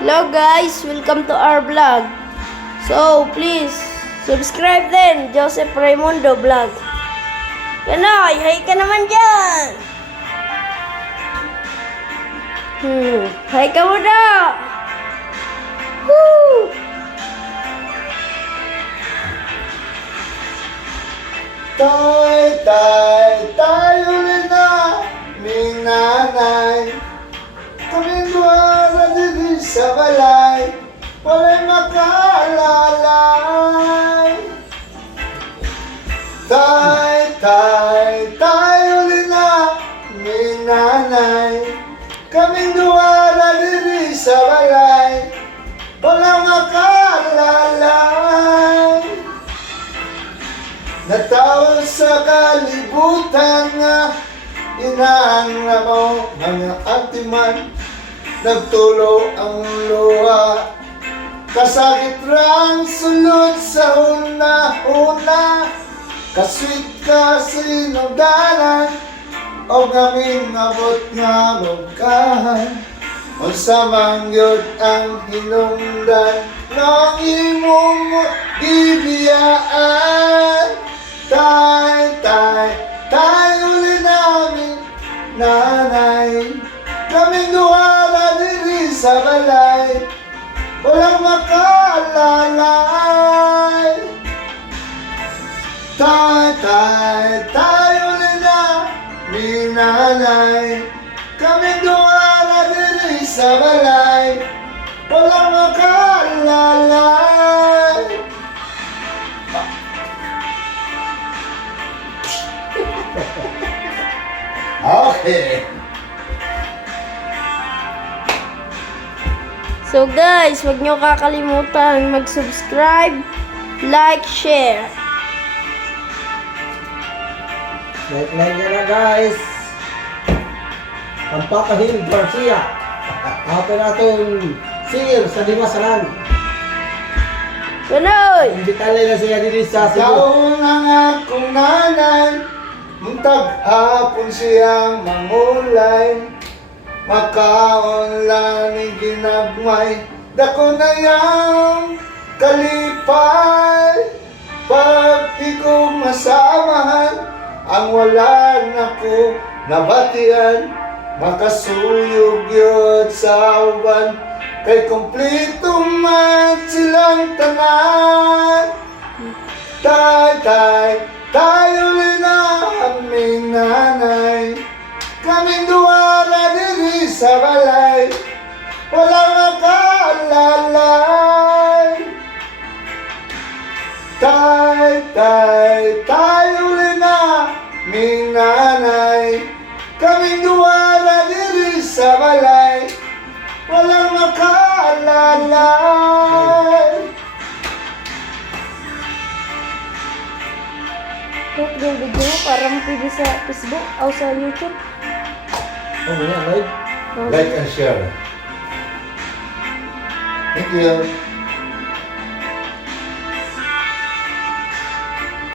Hello guys, welcome to our vlog. So please subscribe din, Joseph Raimundo Vlog. Kanoy, hi ka naman dyan. Hi ka muna. Woo! Tayo rin na, ni nanay. Kaming buwara dito sa balay, wala'y makaalalay. Tayo rin na, ni nanay. Kaming buwara dito sa balay, walang makaalalay. Natawa sa kalibutan na inaangra mo mga antiman. Nagtulo ang luha, kasakit rang sunod sa una-una. Kasweet ka sinugdanan, o gaming abot nga bugkahan. Unsa man gyud ang hinungdan, nang imong gibiyaan. Tayo rin namin, nanay. Kaming duwala diri sa balay, walang makaalalay. Tayo rin namin, nanay. Kaming duwala diri sa balay, walang makaalalay. Okay. So guys, huwag nyo kakalimutan mag-subscribe, like, share. Like nyo na guys. Ang Papahil Garcia. Ato na itong singer sa Dimasalan. Kanoy! Imbitali na siya dito sa Cebu. Taon ang akong nanay, muntag hapon siyang mangulay. Makaon lang ni ginagmay, dako na yang kalipay. Pag ikaw masamahan, ang wala na ko nabatian. Makasuyog yun sa uban, kay kompleto man silang tanan. Tayo rin aming nanay. Kaming duwara diri sa balay, walang makaalalay. Tayo rin aming nanay. Kaming duwara diri sa balay, walang makaalalay. Huwag yung video mo para mapili sa Facebook o sa YouTube. Oh, yeah, right? Like and share. Thank you.